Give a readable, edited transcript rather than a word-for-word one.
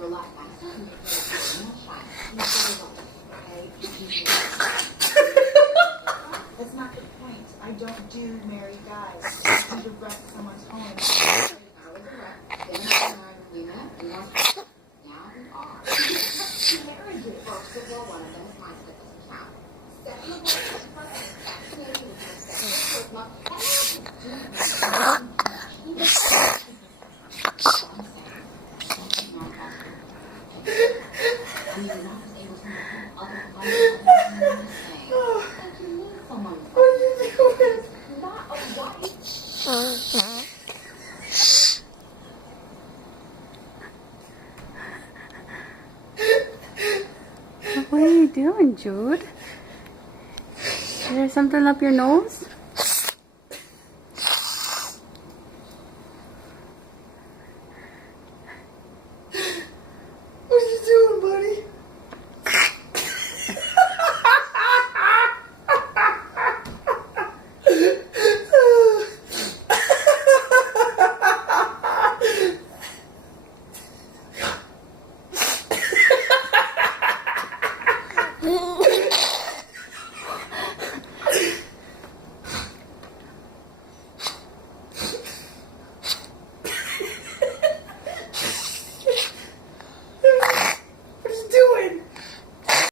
That's not the point. I don't do married guys. I need to wreck someone's home. What are you doing, Jude? Is there something up your nose?